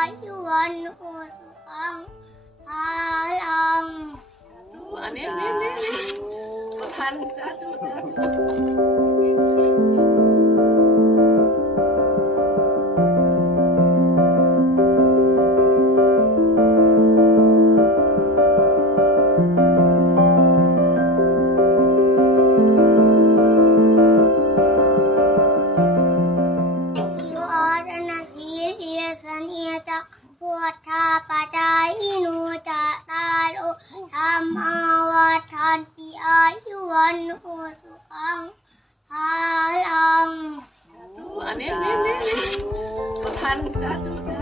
ติอายุวันกูสุขังพาลังอันนี้นี่นี่นี่ทันสาธุสาธุ จะปวดทาปะจายอินูจะตาโลธรรมาวัฏันติอายุวันโอสุขังภาลังอันนี้นี่นี่นี่ทันสาธุสา